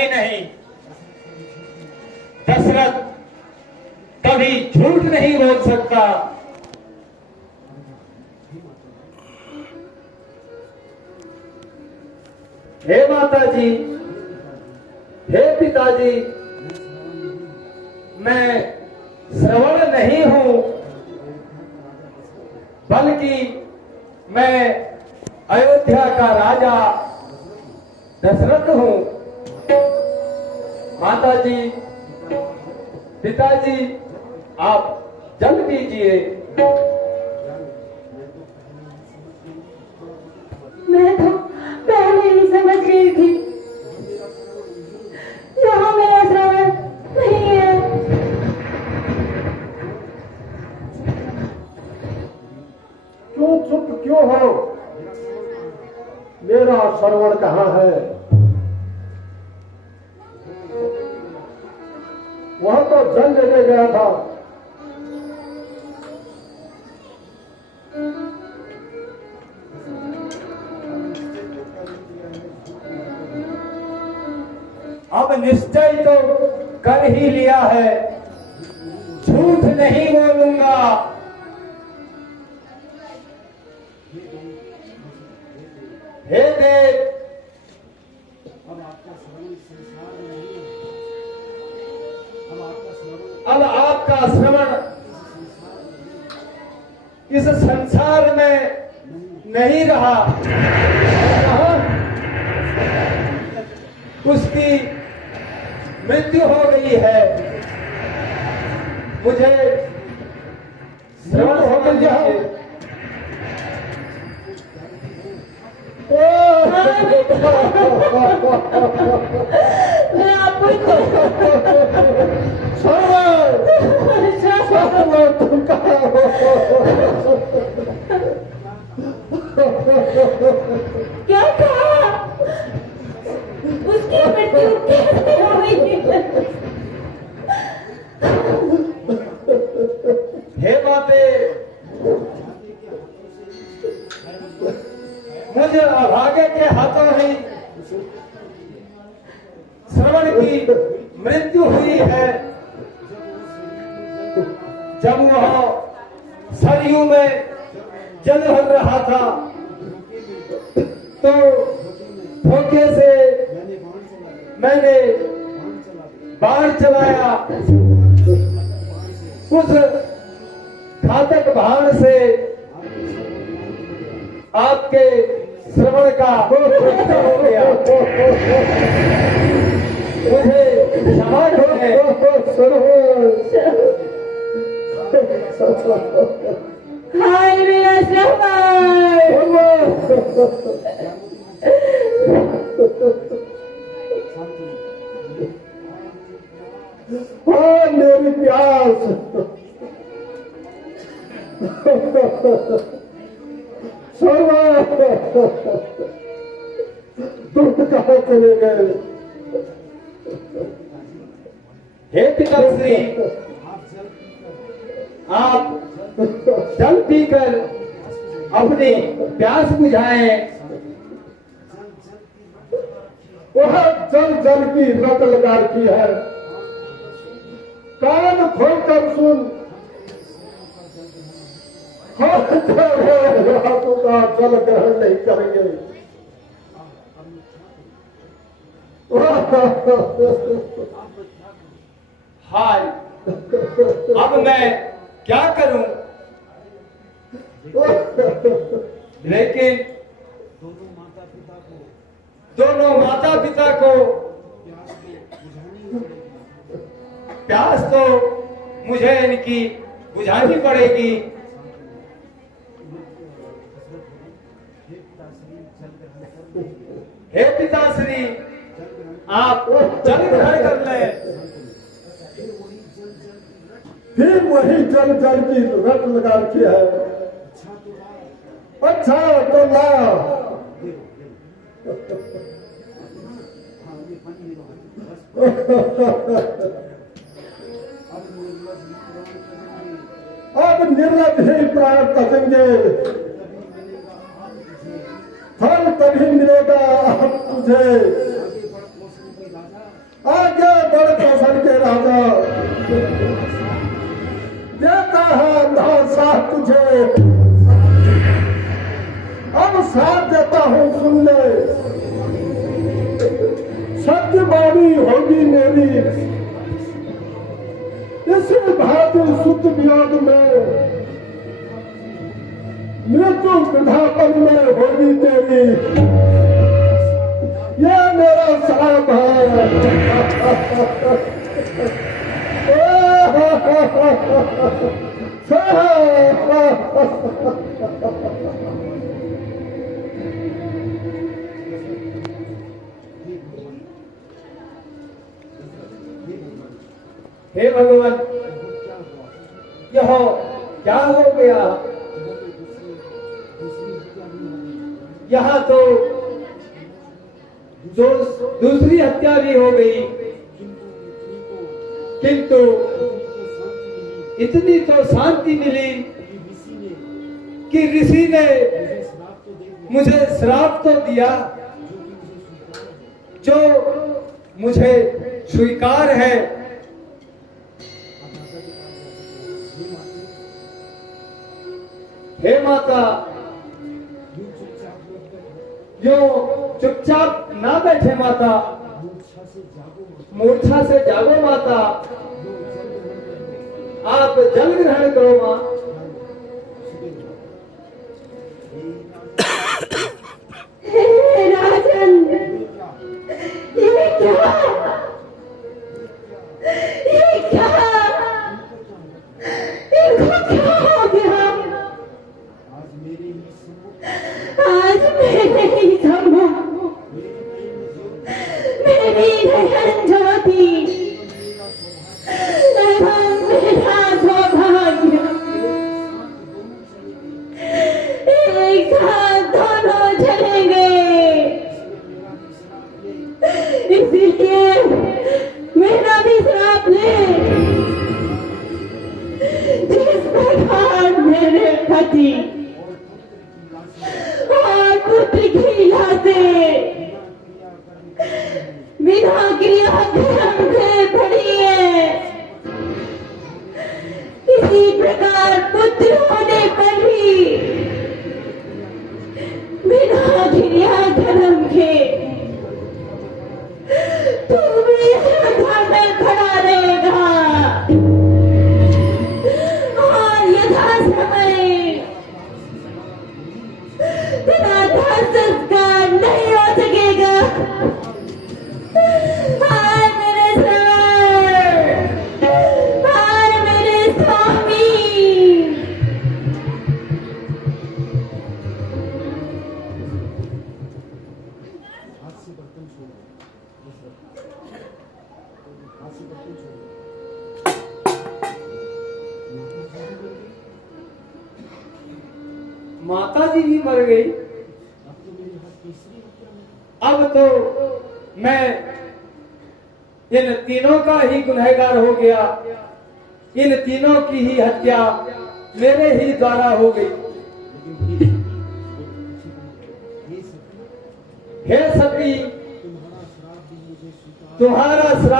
नहीं नहीं, दशरथ कभी झूठ नहीं बोल सकता। हे माता जी, हे पिताजी, मैं श्रवण नहीं हूं, बल्कि मैं अयोध्या का राजा दशरथ हूं। माता जी, पिताजी, आप जल पीजिए। मैं तो पहले ही समझ गई थी, यहाँ मेरा श्रवण नहीं है। क्यों चुप क्यों हो? मेरा श्रवण कहाँ है? वह तो जल लेने गया था। अब निश्चय तो कर ही लिया है, झूठ नहीं बोलूंगा। हे देव, अब आपका श्रवण इस संसार में नहीं रहा। उसकी मृत्यु हो गई है। मुझे श्रवण हो गया है। मैं आपको तुम कहाँ हो? क्या कहा? उसकी मृत्यु कैसे हुई? हे माते, मुझे अभागे के हाथों ही श्रवण की मृत्यु हुई है। जब वह सरयू में जल भर रहा था तो धोखे से मैंने बाण चलाया। उस घातक बाण से आपके श्रवण का नष्ट हो गया। मुझे क्षमा हाय मेरा श्रवण। हाँ मेरी प्यास। तुम कहाँ चले गए? हे पिताश्री, आप जल पीकर अपनी प्यास बुझाएं। वह जल जल की रट लगा रखी है। कान खोलकर सुन, हाथों का जल ग्रहण नहीं करेंगे। हाय, अब मैं क्या करूं? लेकिन दोनों माता पिता को प्यास तो मुझे इनकी बुझानी पड़ेगी। हे पिताश्री, आप जल ग्रहण कर लें। फिर वही जल जल की रट लगा रखी है। अच्छा तो ला। अब निर्लज ही प्राण कसेंगे, फल तभी मिलेगा अब तुझे। वाणी होगी मेरी, इसी भांति सुत वियोग में मृत्यु वृद्धापन में होगी तेरी। ये मेरा सलाम हे भगवान, यह क्या हो गया? यहाँ तो जो दूसरी हत्या भी हो गई, किंतु इतनी तो शांति मिली कि ऋषि ने मुझे श्राप तो दिया जो मुझे स्वीकार है। हे माता, जो चुपचाप ना बैठे माता, मूर्छा से जागो माता, आप जल ग्रहण करो मां। राजन, ये क्या, ये क्या, इनको क्या हो गया? आज मेरे ही सम्मुख मेरी बहन ज्योति एवं मेरा सौभाग्य एक साथ दोनों चले गए। इसलिए मेरा भी श्राप ले। जिस प्रकार मेरे पति और पुत्र की लाशें बिना क्रिया कर्म से पड़ी है, इसी प्रकार पुत्र होने पर भी बिना क्रिया कर्म के तू भी घर में खड़ा रहेगा और यथा समय तेरा दाह संस्कार नहीं हो सकेगा। हाय मेरे सर, हाय मेरे स्वामी। माता जी भी मर गई। अब तो मैं इन तीनों का ही गुनहगार हो गया। इन तीनों की ही हत्या मेरे ही द्वारा हो गई। हे सती, तुम्हारा श्राप